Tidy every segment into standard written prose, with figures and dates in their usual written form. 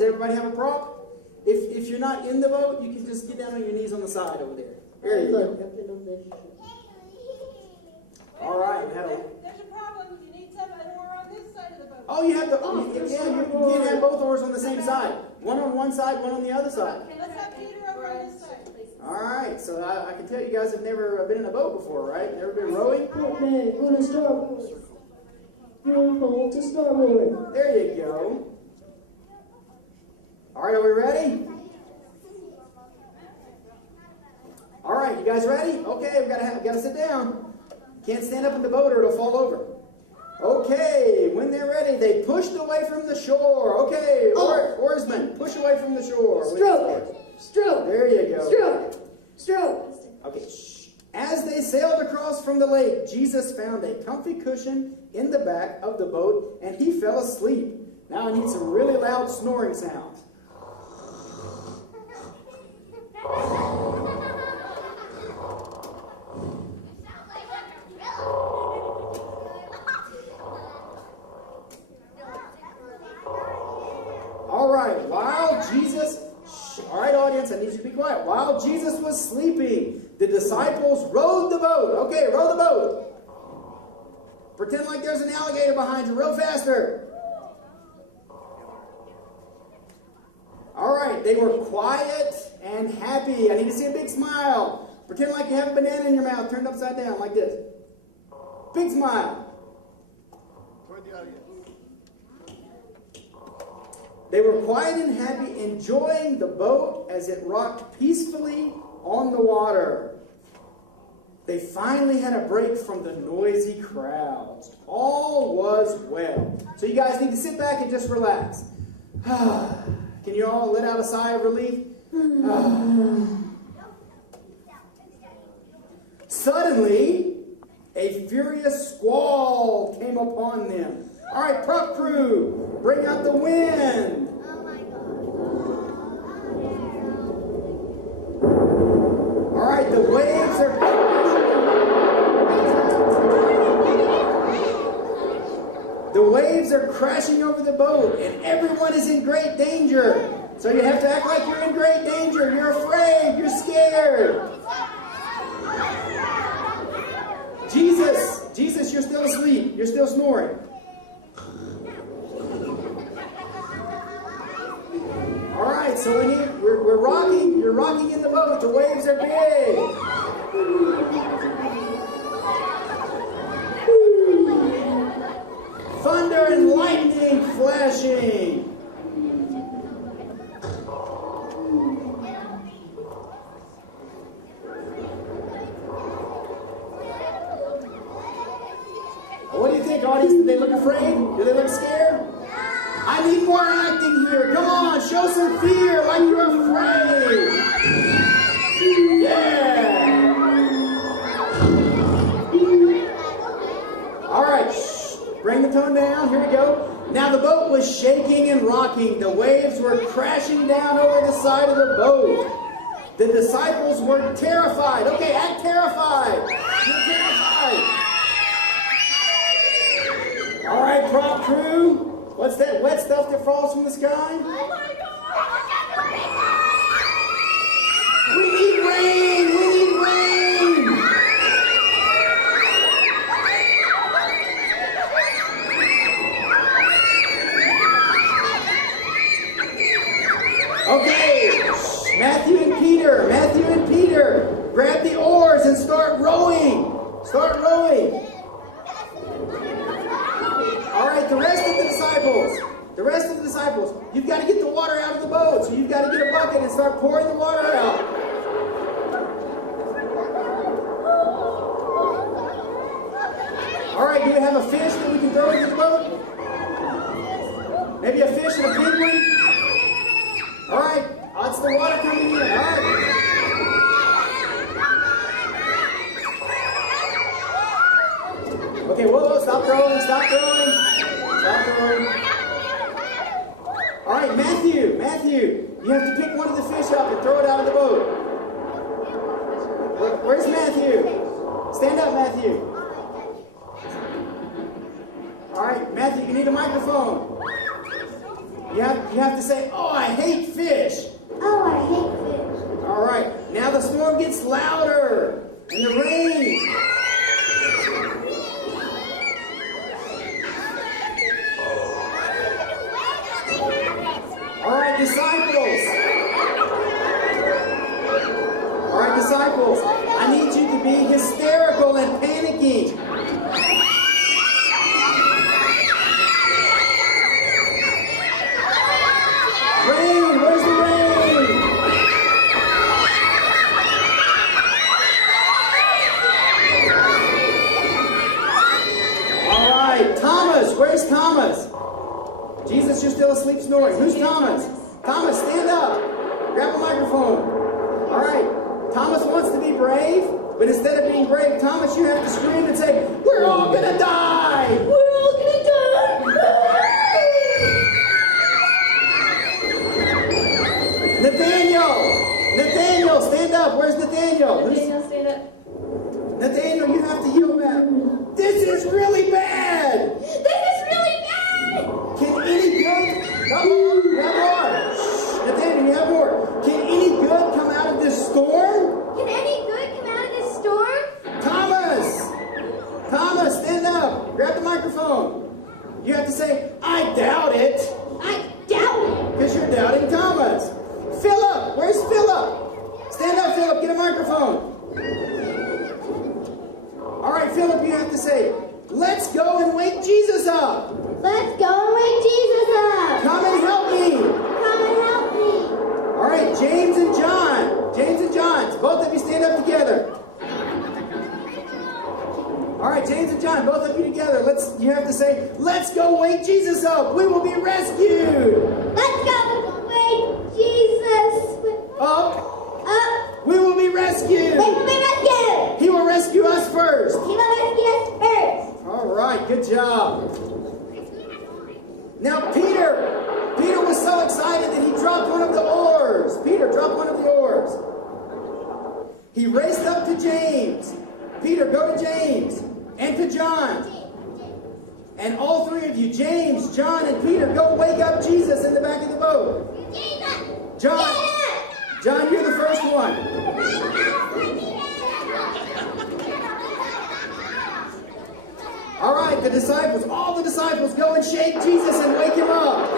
Does everybody have a prop? If you're not in the boat, you can just get down on your knees on the side over there. There you go. All right. There's a problem. You need some oar on this side of the boat. Oh, you have the. You can't have both oars on the same side. One on one side, one on the other side. Let's have Peter over on this side. All right. So I can tell you guys have never been in a boat before, right? Never been rowing? Okay, go to starboard. Pull to starboard. There you go. All right, are we ready? All right, you guys ready? Okay, we gotta sit down. Can't stand up in the boat or it'll fall over. Okay, when they're ready, they pushed away from the shore. Okay, oarsmen, push away from the shore. Stroke. There you go. Stroke. Okay. As they sailed across from the lake, Jesus found a comfy cushion in the back of the boat, and he fell asleep. Now I need some really loud snoring sounds. All right, audience, I need you to be quiet. While Jesus was sleeping, the disciples rowed the boat. Okay, row the boat. Pretend like there's an alligator behind you. Row faster. All right, they were quiet and happy. I need to see a big smile. Pretend like you have a banana in your mouth, turned upside down like this. Big smile. Toward the audience. They were quiet and happy, enjoying the boat as it rocked peacefully on the water. They finally had a break from the noisy crowds. All was well. So you guys need to sit back and just relax. Can you all let out a sigh of relief? Suddenly, a furious squall came upon them. All right, prop crew, bring out the wind. All right, the waves are crashing over the boat, and everyone is in great danger. So you have to act like you're in great danger. You're afraid. You're scared. Jesus, you're still asleep. You're still snoring. All right, so we're rocking. You're rocking in the boat. The waves are big. Thunder and lightning flashing. What do you think, audience? Do they look afraid? Do they look scared? I need more acting here. Come on, show some fear like you're afraid. Yeah. All right, bring the tone down. Here we go. Now the boat was shaking and rocking. The waves were crashing down over the side of the boat. The disciples were terrified. Okay, act terrified. You're terrified. All right, prop crew. What's that wet stuff that falls from the sky? Oh my God! We need rain! We need rain! Okay, Matthew and Peter, grab the oars and start rowing. Start rowing. All right, the rest of the disciples, you've got to get the water out of the boat. So you've got to get a bucket and start pouring the water out. All right, do we have a fish that we can throw into the boat? Maybe a fish and a penguin? All right, that's the water coming in. All right. Okay, whoa, stop throwing. Stop throwing. All right, Matthew, you have to pick one of the fish up and throw it out of the boat. Where's Matthew? Stand up, Matthew. All right, Matthew, you need a microphone. You You have to say, oh, I hate fish. Oh, I hate fish. All right. Now the storm gets louder. And the rain. All right, disciples. All right, disciples. I need you to be hysterical and panicky. Rain, where's the rain? All right, Thomas, where's Thomas? Jesus, you're still asleep snoring. Who's Thomas? Thomas, stand up. Grab a microphone. All right, Thomas wants to be brave, but instead of being brave, Thomas, you have to scream and say, we're all gonna die. We're all gonna die. Nathaniel, stand up. Where's Nathaniel? Nathaniel, stand up. Nathaniel, you have to yell back. This is really bad. This is really bad. Can any good... Come on, you have more. Shh, Nathaniel, you have more. Can any good come out of this storm? Can any good come out of this storm? Thomas, stand up. Grab the microphone. You have to say, I doubt it. I doubt it. Because you're doubting Thomas. Philip, where's Philip? Stand up, Philip, get a microphone. All right, Philip, you have to say, let's go and wake Jesus up. Let's go and wake Jesus up. Come and help me. Come and help me. All right, James and John. James and John, both of you stand up together. All right, James and John, both of you together. You have to say, let's go wake Jesus up. We will be rescued. Let's go wake Jesus Up. up. We will be rescued. We will be rescued. He will rescue us first. He will rescue us first. All right, good job. Now Peter was so excited that he dropped one of the oars. Peter dropped one of the oars. He raced up to James. Peter, go to James and to John. And all three of you, James, John, and Peter, go wake up Jesus in the back of the boat. John, you're the first one. All right, all the disciples go and shake Jesus and wake him up.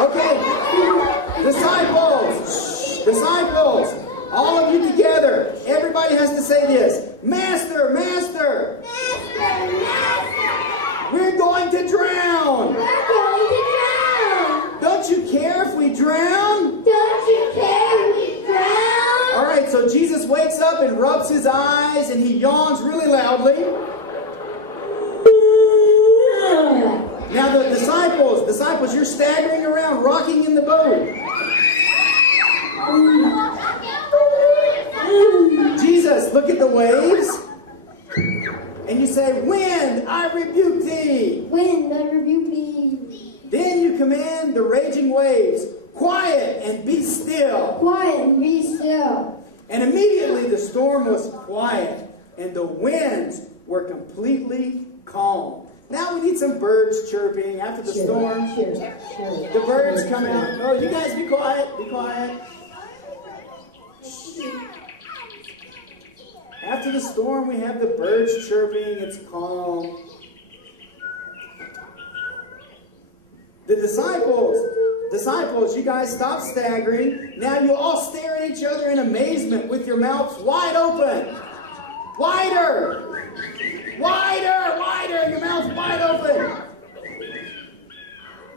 Okay, disciples, all of you together. Everybody has to say this. Master, Master. We're going to drown. Don't you care if we drown? All right, so Jesus wakes up and rubs his eyes and he yawns really loudly. Now the disciples, you're staggering around, rocking in the boat. Jesus, look at the waves. And you say, wind, I rebuke thee. Wind, I rebuke thee. Then you command the raging waves, quiet and be still. Quiet and be still. And immediately the storm was quiet and the winds were completely calm. Now we need some birds chirping after the storm. The birds come out. Oh, you guys be quiet. Be quiet. After the storm, we have the birds chirping. It's calm. The disciples, you guys stop staggering. Now you all stare at each other in amazement with your mouths wide open. Wider. Your mouth wide open.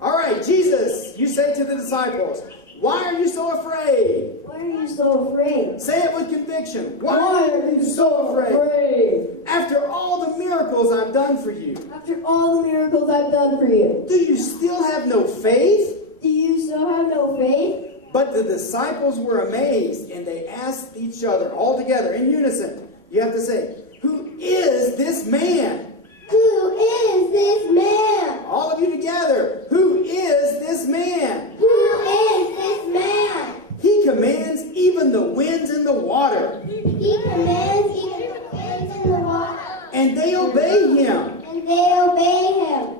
All right, Jesus, you say to the disciples, why are you so afraid? Why are you so afraid? Say it with conviction. Why are you so afraid? After all the miracles I've done for you. After all the miracles I've done for you. Do you still have no faith? Do you still have no faith? But the disciples were amazed, and they asked each other all together in unison. You have to say, who is this man? Who is this man? All of you together. Who is this man? Who is this man? He commands even the winds and the water. He commands even the winds and the water. And they obey him. And they obey him.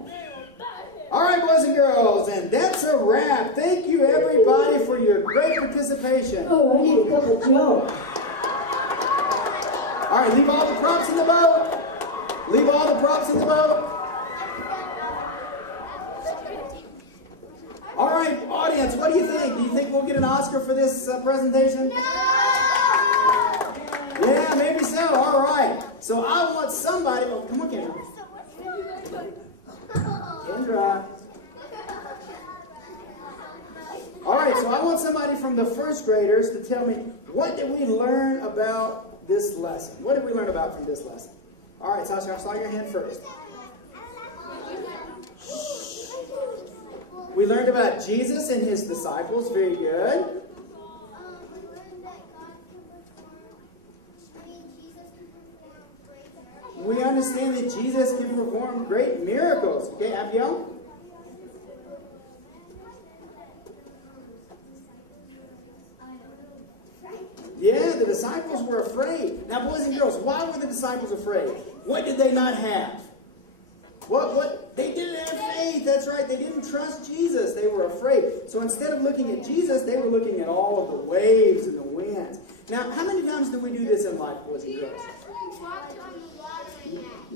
presentation. Oh, I need a cup of joe. All right, leave all the props in the boat. Leave all the props in the boat. All right, audience, what do you think? Do you think we'll get an Oscar for this presentation? No! Yeah, maybe so. All right. So I want somebody. Oh, come on, Kendra. Kendra. All right, so I want somebody from the first graders to tell me, what did we learn about this lesson? What did we learn about from this lesson? All right, Sasha, I saw your hand first. We learned about Jesus and his disciples. Very good. We understand that Jesus can perform great miracles. Okay, Abigail? Yeah, the disciples were afraid. Now, boys and girls, why were the disciples afraid? What did they not have? What? They didn't have faith. That's right. They didn't trust Jesus. They were afraid. So instead of looking at Jesus, they were looking at all of the waves and the winds. Now, how many times do we do this in life, boys and girls?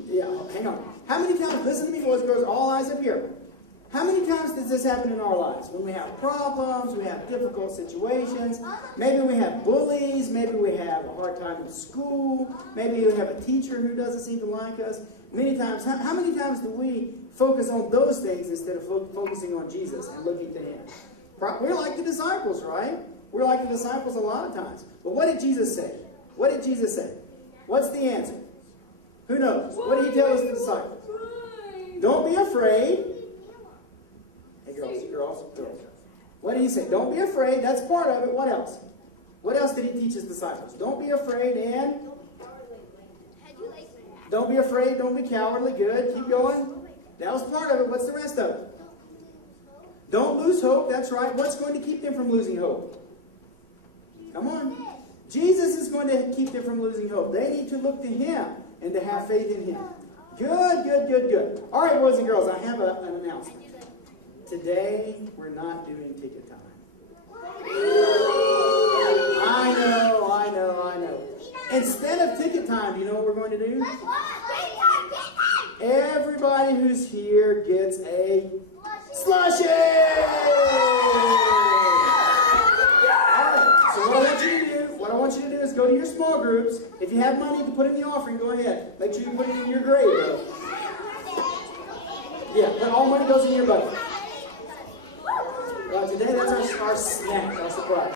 Yeah, hang on. How many times, listen to me, boys and girls, all eyes up here. How many times does this happen in our lives? When we have problems, we have difficult situations, maybe we have bullies, maybe we have a hard time in school, maybe we have a teacher who doesn't seem to like us. Many times, how many times do we focus on those things instead of focusing on Jesus and looking to him? We're like the disciples, right? We're like the disciples a lot of times. But what did Jesus say? What did Jesus say? What's the answer? Who knows? What did he tell us the disciples? Don't be afraid. Hey, girls. What did he say? Don't be afraid. That's part of it. What else? What else did he teach his disciples? Don't be afraid and don't be afraid. Don't be cowardly. Good. Keep going. That was part of it. What's the rest of it? Don't lose hope. That's right. What's going to keep them from losing hope? Come on. Jesus is going to keep them from losing hope. They need to look to him and to have faith in him. Good. All right, boys and girls, I have an announcement. Today, we're not doing ticket time. I know. Instead of ticket time, do you know what we're going to do? Everybody who's here gets a slushie! So what I want you to do is go to your small groups. If you have money to put in the offering, go ahead. Make sure you put it in your grade, though. Yeah, but all money goes in your budget. Today, that's our snack, our surprise.